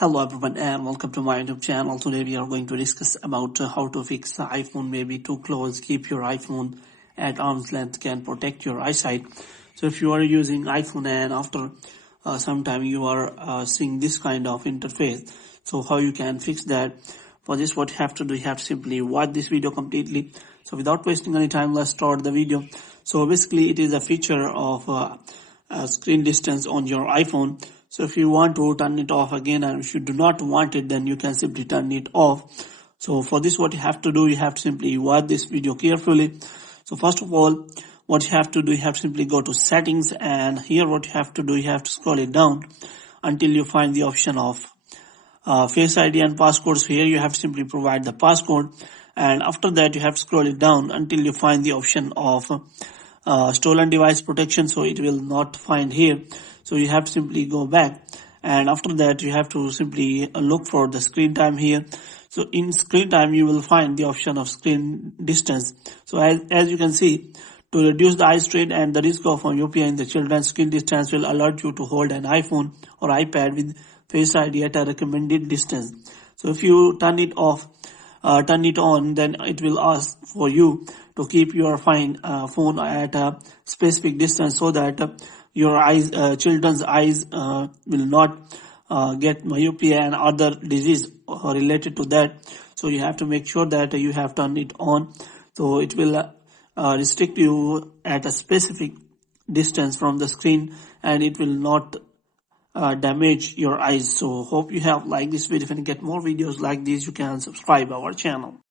Hello everyone and welcome to my YouTube channel. Today we are going to discuss about how to fix the iPhone maybe too close. Keep your iPhone at arm's length can protect your eyesight. So if you are using iPhone and after some time you are seeing this kind of interface, so how you can fix that? For this, what you have to do, you have to simply watch this video completely. So without wasting any time, let's start the video. So basically it is a feature of screen distance on your iPhone. So if you want to turn it off again, and if you do not want it, then you can simply turn it off. So for this, what you have to do, you have to simply watch this video carefully. So first of all, what you have to do, you have to simply go to settings, and here what you have to do, you have to scroll it down until you find the option of Face ID and passcode. So here you have to simply provide the passcode, and after that you have to scroll it down until you find the option of stolen device protection. So it will not find here, so you have to simply go back, and after that you have to simply look for the screen time here. So in screen time you will find the option of screen distance. So as you can see, to reduce the eye strain and the risk of myopia in the children, screen distance will allow you to hold an iPhone or iPad with Face ID at a recommended distance. So if you turn it off, turn it on, then it will ask for you to keep your phone at a specific distance, so that your eyes, children's eyes will not get myopia and other disease related to that. So you have to make sure that you have turned it on. So it will restrict you at a specific distance from the screen, and it will not damage your eyes. So hope you have liked this video. If you get more videos like this, you can subscribe our channel.